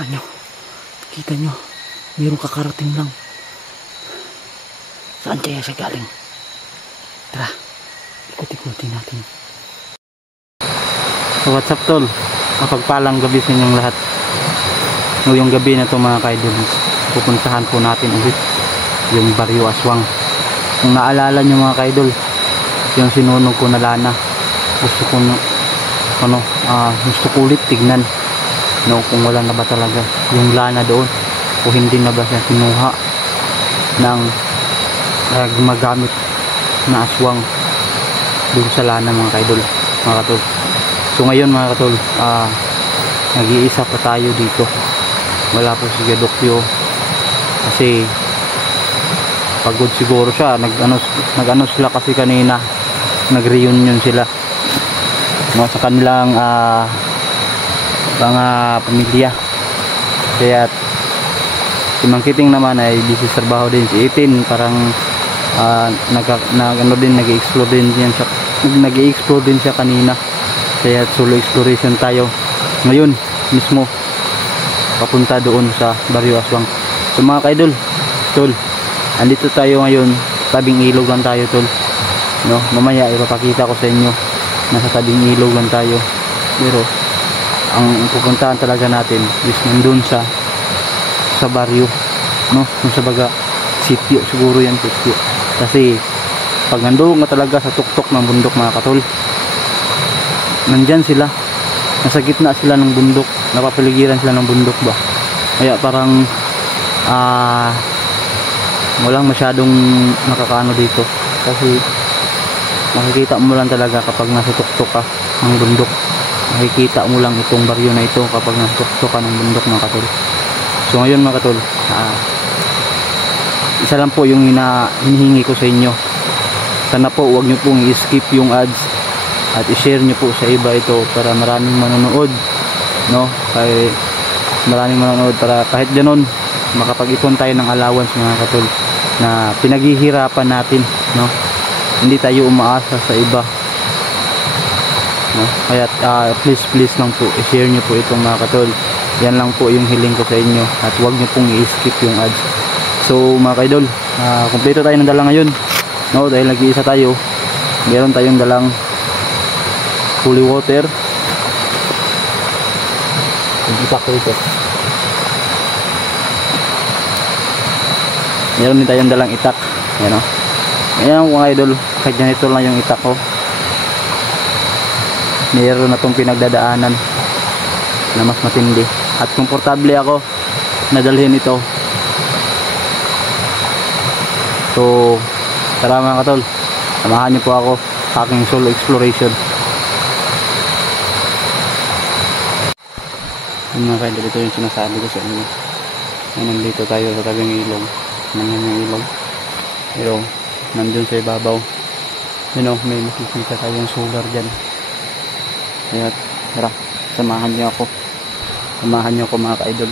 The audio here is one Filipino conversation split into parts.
Kita nyo, mayroong kakarating lang. Saan kaya siya galing? Tara, ikot-ikutin natin. So what's up tol? Mapagpalang gabi sa inyong lahat. Ngayong gabi na ito mga kaidol, pupuntahan po natin ulit yung Barrio Aswang. Kung naalala nyo mga kaidol, yung sinunog ko na lana, gusto ko ulit tignan kung wala na ba talaga yung lana doon o hindi na ba siya kinuha ng gumagamit na aswang doon sa lana mga kaidol, mga katol. So ngayon mga katol, nag-iisa pa tayo dito, wala po si Gadokyo kasi pagod siguro siya. Nag-ano sila kasi kanina, nag-reunion sila sa kanilang mga pamilya. Kaya si Mang Kiting naman ay busy sa trabaho din. Si Itin parang nag-explore din siya kanina. Kaya solo exploration tayo ngayon mismo, papunta doon sa Barrio Aswang. So mga kaidol, tol, andito tayo ngayon, tabing ilog lang tayo tol, mamaya ipapakita ko sa inyo, nasa tabing ilog lang tayo, pero ang pupuntahan talaga natin is nandun sa baryo, kung sa baga sitio siguro yan, sitio. Kasi pag nandun ka talaga sa tuktok ng bundok mga katol, nandyan sila, nasa gitna sila ng bundok, napapaligiran sila ng bundok ba, kaya parang walang masyadong nakakaano dito, kasi makikita mo lang talaga kapag nasa tuktok ka ng bundok. Makikita mo lang itong baryo na ito kapag nasa tuktok ka ng bundok mga katol. So ngayon mga katol, isa lang po yung hinihingi ko sa inyo. Sana po huwag nyo pong i-skip yung ads at i-share nyo po sa iba ito para maraming manonood, para kahit ganon makapag-ipon tayo ng allowance mga katol na pinaghihirapan natin, hindi tayo umaasa sa iba, kaya please lang po i-share nyo po itong mga katol. Yan lang po yung hiling ko sa inyo, at huwag nyo pong i-skip yung ads. So mga kaidol, kumpleto tayo ng dala ngayon, dahil nag-iisa tayo. Meron tayong dalang holy water, itak ko ito. Meron din tayong dalang itak, ayan mga idol, kahit ganito lang yung itak ko, meron na itong pinagdadaanan na mas matindi, at komportable ako nadalhin ito. So tara mga katol, samahan niyo po ako sa aking solo exploration. Mga kaidol, ito yung sinasabi ko sa inyo, nandito tayo sa tabing ilog, pero nandun sa ibabaw, may makikita tayong solar dyan. Kaya tara, samahan niyo ako mga kaidol,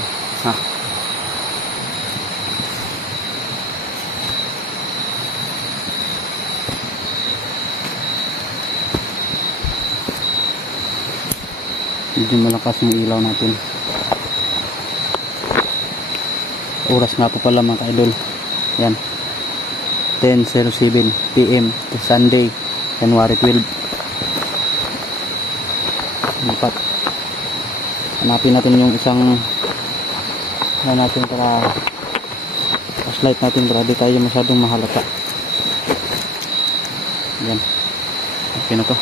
medyo malakas yung ilaw natin. Oras nga po pala mga kaidol, yan 10:07 PM Sunday, January 12. Lipat, hanapin natin yung isang natin para flashlight natin para di tayo masyadong mahalata. Yan, okay na to.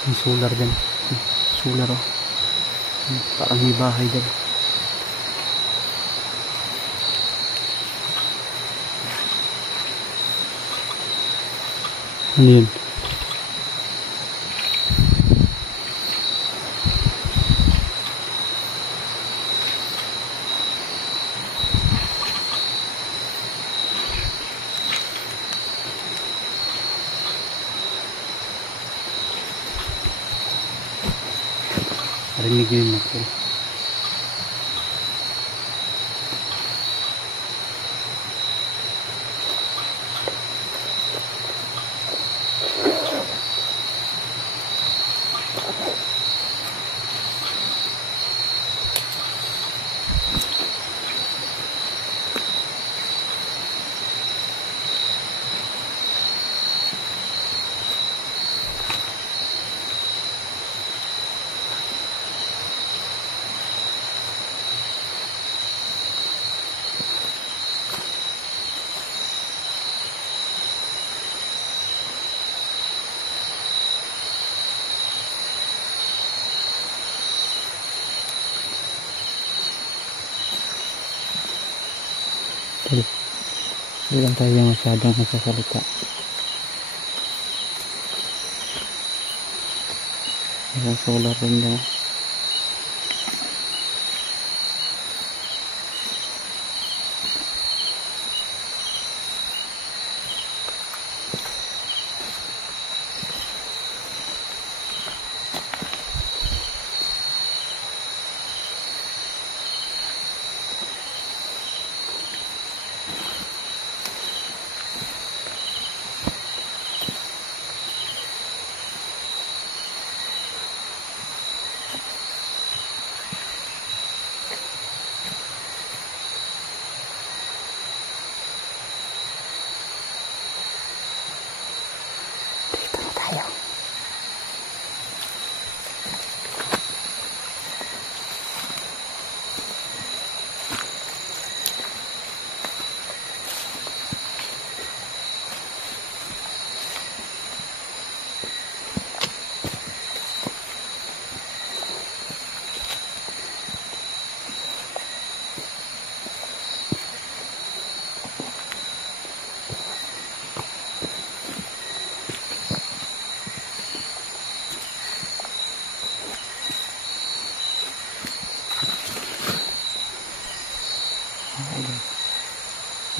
May solar dyan. Solar parang may bahay dyan. Ano yun? Narinig yun natin. Hindi lang tayo masyadong nagsasalita. May solar rin na.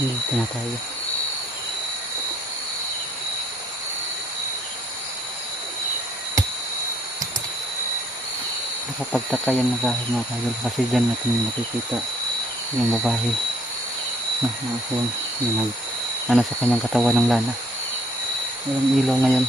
Dito na tayo. Nakapagtaka yan magahin mga kaidol kasi dyan natin makikita yung babae na nakasawang yung ano sa kanyang katawan ng lana. Walang ilaw ngayon.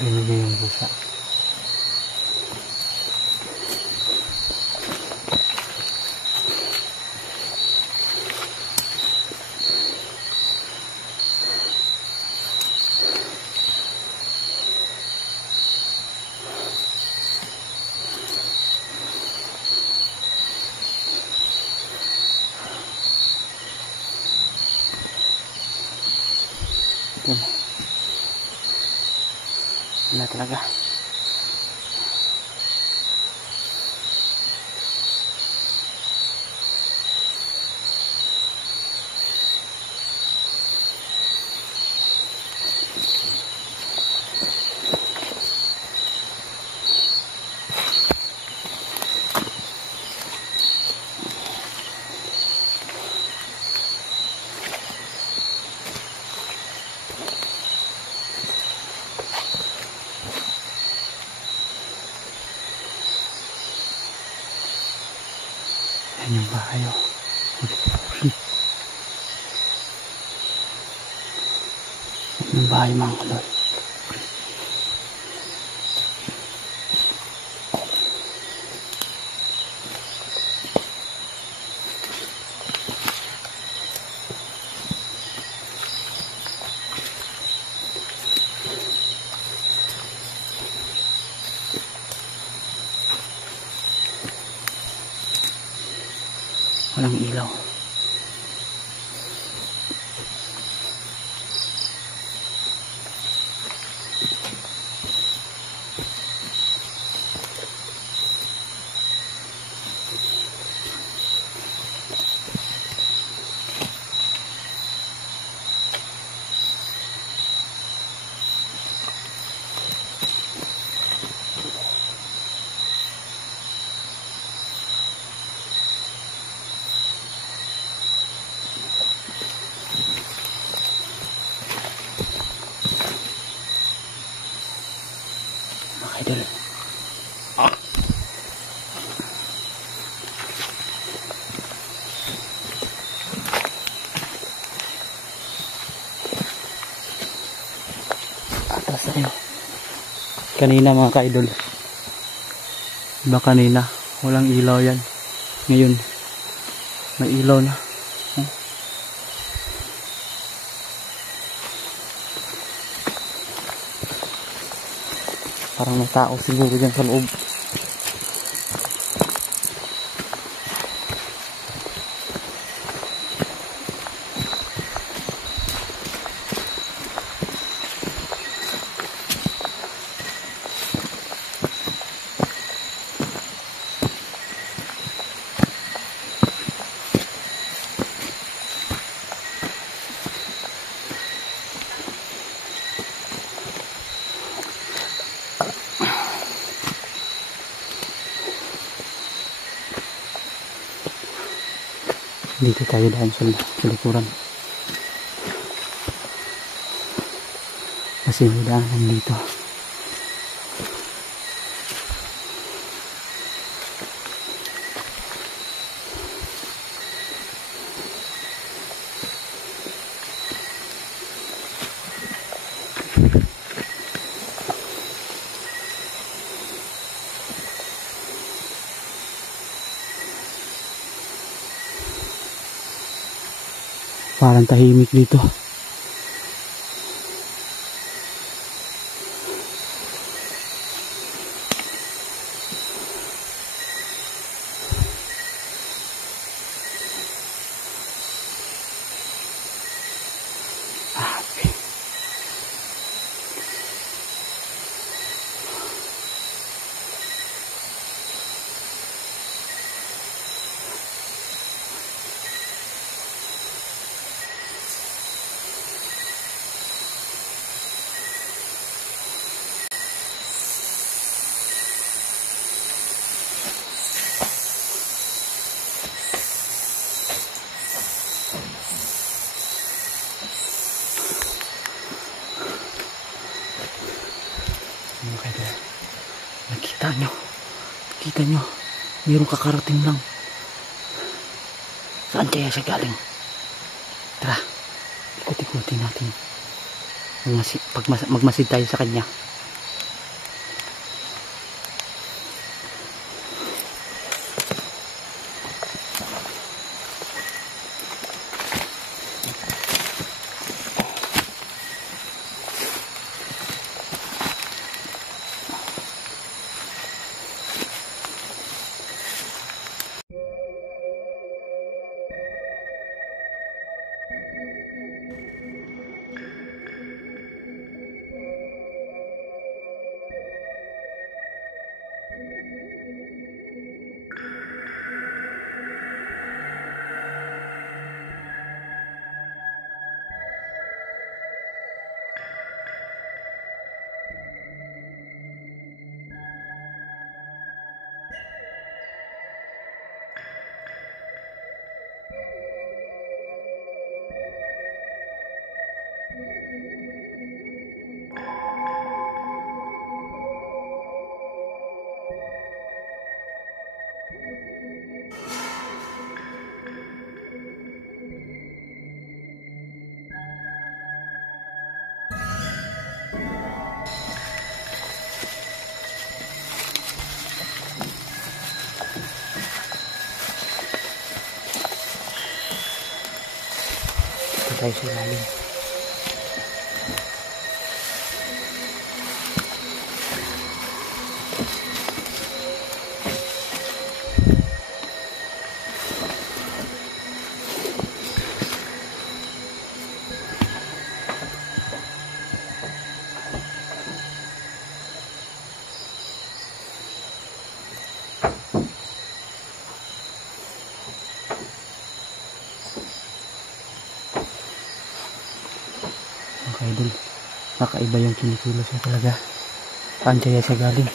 Binigay yung busa. Wala talaga. Yan yung bahay, oh. Yan yung bahay mga kalor. Walang ilaw. Idol. Atras tayo. Kanina mga ka-idol. Diba kanina walang ilaw yan. Ngayon may ilaw na. Parang may tao siguro dyan sa loob. Dito tayo daan sa likuran. Kasi may daanan dito. Parang tahimik dito. Nakita nyo, mayroong kakarating lang. Saan kaya siya galing? Tara, ikot-ikutin natin. Magmasid tayo sa kanya. Tayo sa ilalim. ka-idol. Nakaiba yung kinikilos niya talaga. Saan kaya siya galing?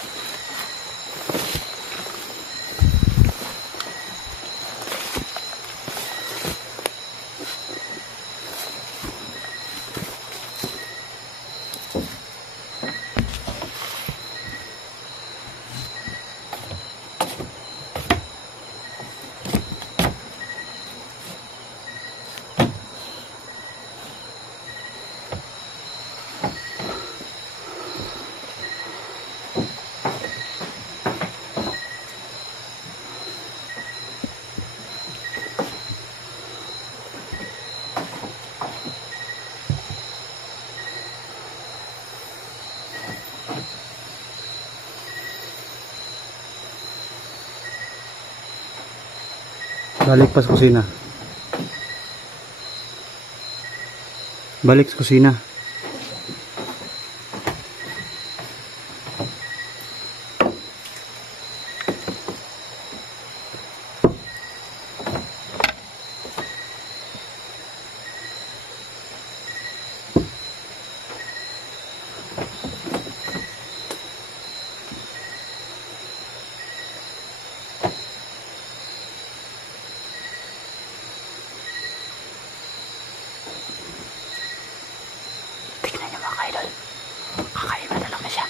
Balik pa sa kusina. Balik sa kusina. Tignan niyo mga ka-idol. Kakaiba talaga siya.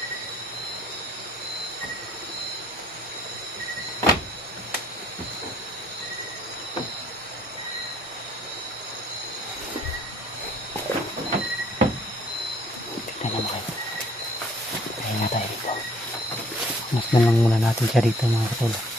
Tignan niyo mga ka-idol. Kaya nga tayo dito. Mas na lang muna natin siya dito mga ka-idol.